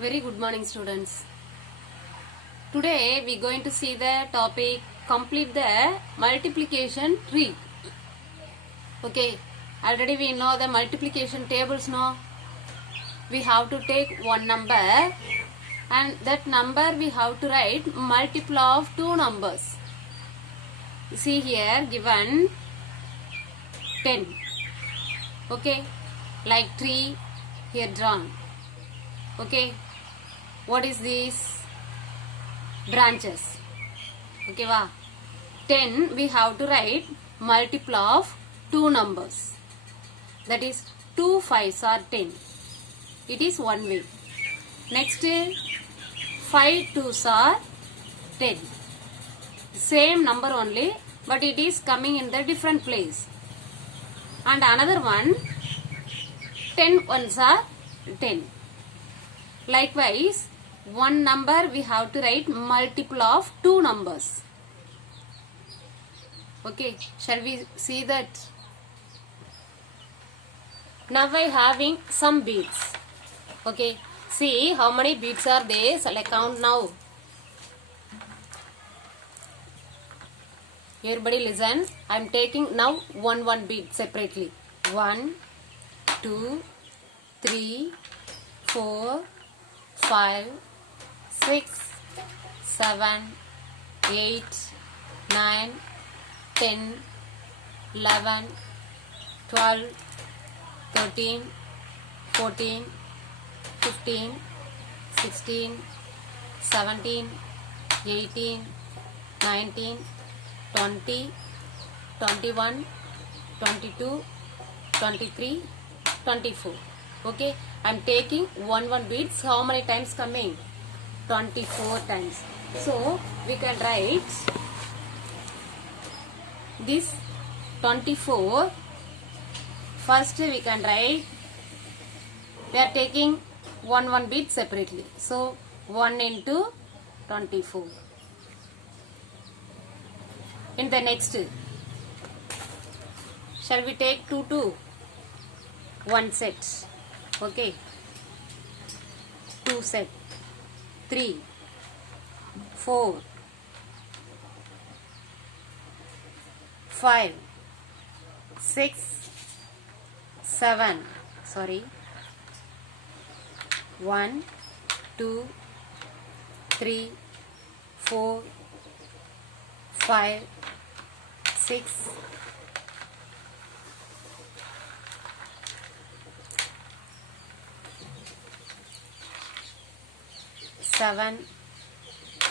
Very good morning, students. Today we are going to see the topic complete the multiplication tree. Okay, already we know the multiplication tables now. We have to take one number and that number we have to write multiple of two numbers. See here given 10. Okay, like tree here drawn. Okay, what is this? Branches. Okay, wow. 10 we have to write multiple of two numbers. That is 2 5s are 10. It is one way. Next 5 2s are 10. Same number only, but it is coming in the different place. And another one 10 ones are 10. Likewise, one number we have to write multiple of two numbers. Okay, shall we see that? Now I having some beads. Okay, see how many beads are there. Shall I count now? Everybody listen. I am taking now one bead separately. 1, 2, 3, 4, 5, 6, 7, 8, 9, 10, 11, 12, 13, 14, 15, 16, 17, 18, 19, 20, 21, 22, 23, 24. Okay, I am taking one beads. How many times coming? 24 times. So we can write this 24. First we can write. We are taking one bead separately. So 1 into 24. In the next, shall we take 2 1 set? Okay, 2 set, 3, 4, 5, 6, 7, sorry, 1, 2, 3, 4, 5, 6, 7,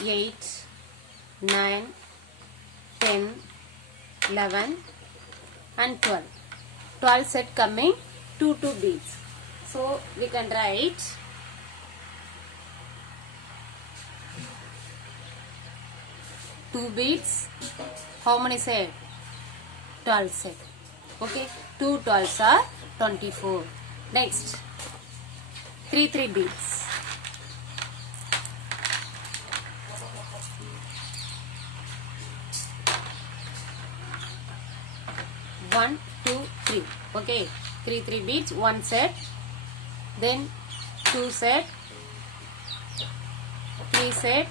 8, 9, 10, 11 and 12. 12 set coming 2 beads. So we can write two beads. How many set? 12 set. Okay, 2 12s are 24. Next 3 beads. 1 2 3. Okay, 3 beads, 1 set, then 2 set, 3 set,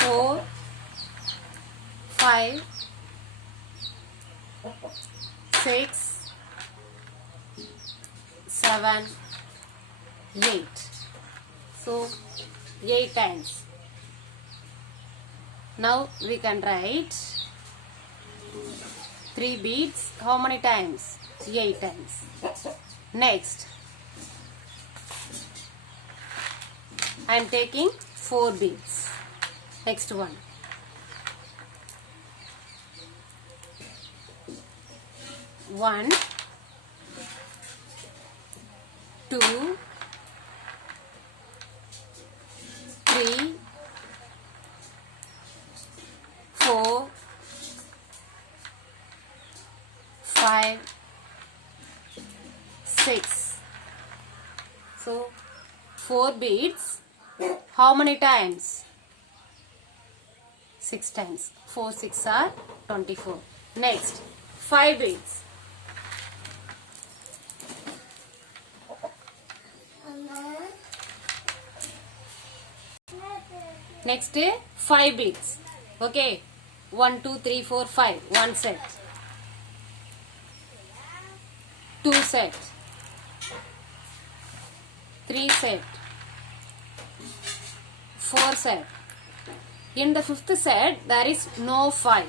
4, 5, 6, 7, 8. So 8 times. Now we can write 3 beads. How many times? 8 times. Next, I am taking 4 beads. Next one. 1, 2, 3, 4, 5, 6. So 4 beads. How many times? 6 times. 4 6 are 24. Next 5 beads. 1, Next 5 beads. Okay, 1 2 3 4 5, one set, two set, three set, four set. In the fifth set there is no 5,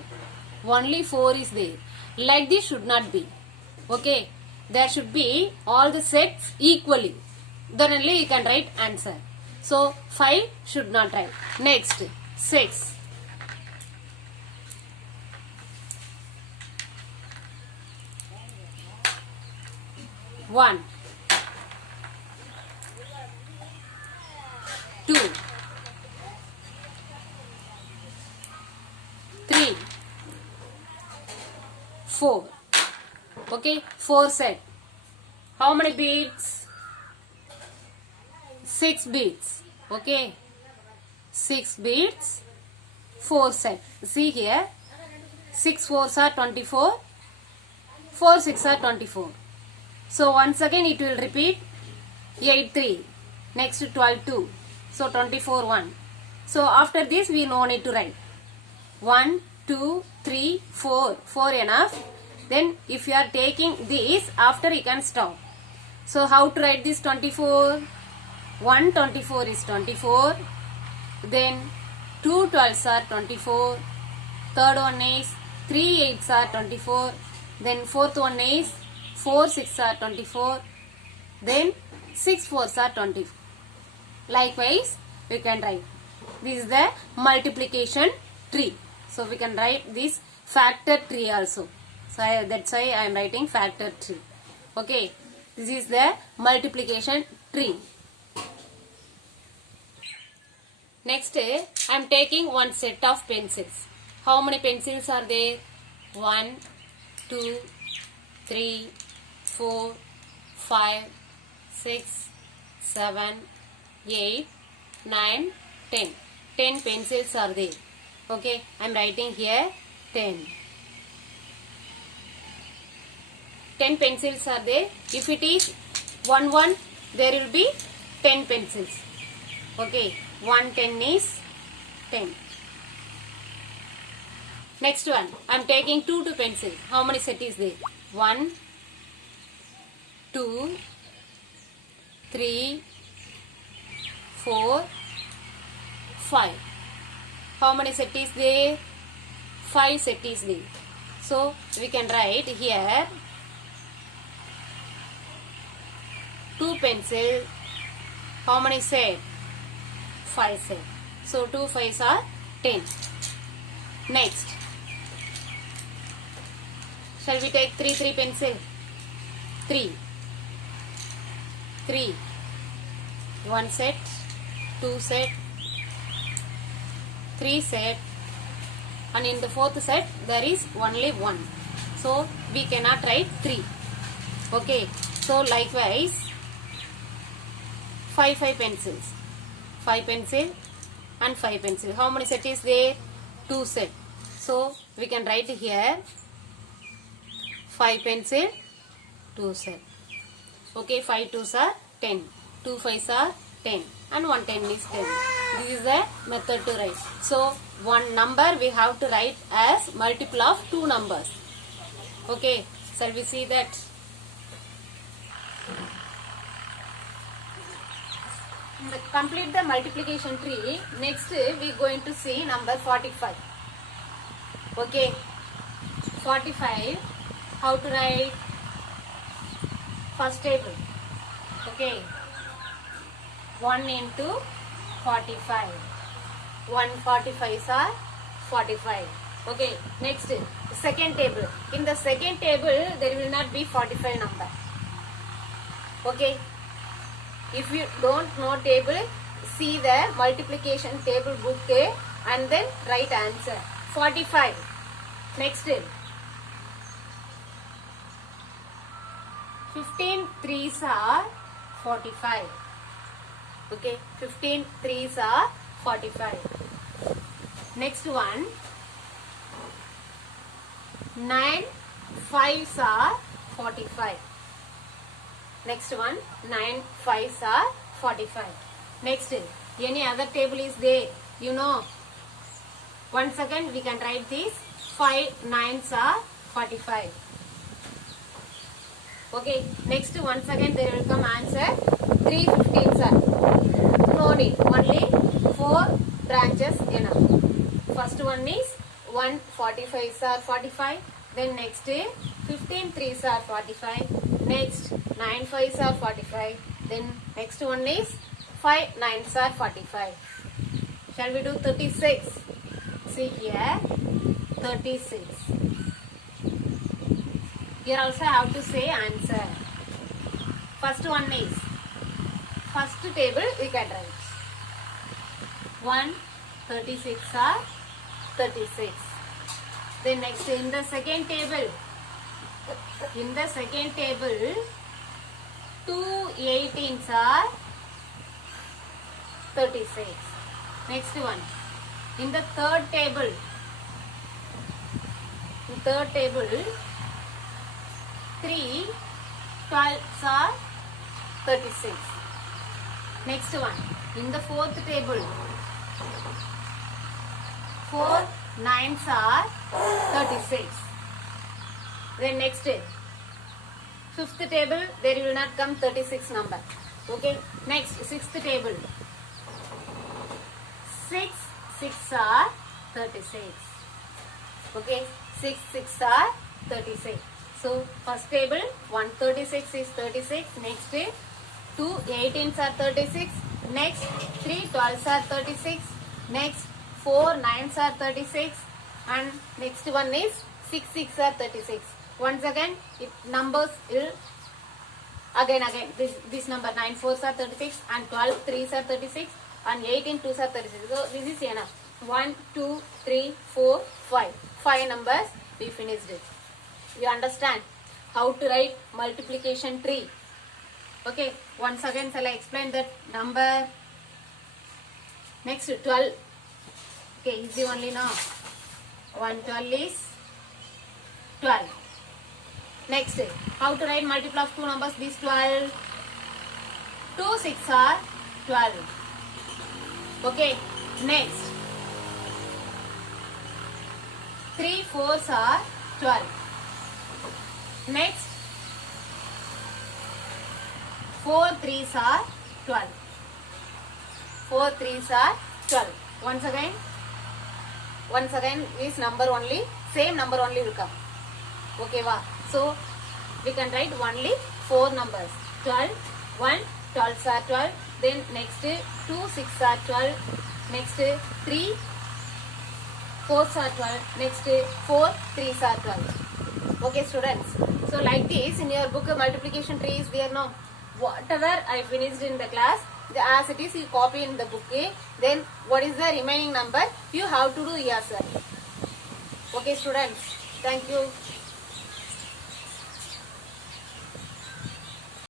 only 4 is there. Like this should not be. Okay, there should be all the sets equally, then only you can write answer. So 5 should not write. Next 6, 1, 2, 3, 4. Okay, 4 set. How many beads? 6 beads. Okay, 6 beads, 4 set. See here, 6 fours are 24, 4 6 are 24. So once again it will repeat. 8 3, next 12 2, so 24 1. So after this we no need to write. 1 2 3 4, 4 enough. Then if you are taking this, after you can stop. So how to write this 24? 1 24 is 24. Then 2 12s are 24. Third one is 3 8s are 24. Then fourth one is 4 6 are 24. Then 6 4s are 24. Likewise we can write. This is the multiplication tree. So we can write this factor tree also. So that's why I am writing factor tree. Okay, this is the multiplication tree. Next I am taking one set of pencils. How many pencils are there? 1 2 3 4 5 6 7 8 9 10. 10 pencils are there. Okay, I am writing here 10. 10 pencils are there. If it is 1 1, there will be 10 pencils. Okay, 1 10 is 10. Next one, I am taking 2 pencils. How many set is there? 1 2 3 4 5. How many set is there? 5 set is there. So we can write here 2 pencils. How many set? 5 set. So 2 5s are 10. Next, shall we take 3 pencil? 3 3, 1 set, 2 set, 3 set, and in the fourth set there is only 1. So we cannot write 3. Okay, so likewise 5 pencils. 5 pencil and 5 pencil. How many set is there? 2 set. So we can write here 5 pencil, 2 set. Okay, 5 2s are 10. 2 5s are 10. And 1 10 is 10. This is the method to write. So one number we have to write as multiple of 2 numbers. Okay, shall we see that? Complete the multiplication tree. Next we are going to see number 45. Okay, 45. How to write? First table. Okay, 1 into 45. 145s are 45. Okay, next second table. In the second table there will not be 45 number. Okay, if you don't know table, see the multiplication table book and then write answer. 45. Next, 15 3s are 45. Okay, 15 3s are 45. Next one, 9 5s are 45. Next one, 9 5s are 45. Next, any other table is there? You know. Once again we can write this. 5 9s are 45. Okay. Next once again there will come answer. 3 15s are. No need. Only 4 branches enough. First one is 1 45s are 45. Then next 15 3s are 45. Next 9 5s are 45. Then next one is 5 9s are 45. Shall we do 36? See here 36. Here also I have to say answer. First one is first table we can write. 1 36 are 36. Then next in the second table 2 18s are 36. Next one in the third table 3 12s are 36. Next one in the fourth table 4 9s are 36. Then next fifth table there will not come 36 number. Okay. Next sixth table 6 6 are 36. Okay. 6 6 are 36. So first table 136 is 36. Next 2 18s are 36. Next 3 12s are 36. Next 4 9s are 36. And next one is 6 6 are 36. Once again it numbers will again this number 9 4s are 36 and 12 3s are 36 and 18 2s are 36. So this is enough. 1 2 3 4 5. 5 numbers we finished it. You understand how to write multiplication tree. Okay. Once again shall I explain that number. Next 12. Okay, easy only now. 112 is 12. Next, how to write multiple of two numbers? This 12. 2 6 are 12. Okay. Next, 3 4s are 12. Next, 4 3s are 12. 4 3s are 12. Once again this number only, same number only will come. Okay, wow. So we can write only 4 numbers. 12, 1, 12s are 12. Then next 2 6 are 12. Next 3 4s are 12. Next 4 3s are 12. Okay, students. So like this in your book multiplication tree is there now. Whatever I finished in the class, as it is you copy in the book. Then what is the remaining number you have to do yourself. Okay, students. Thank you.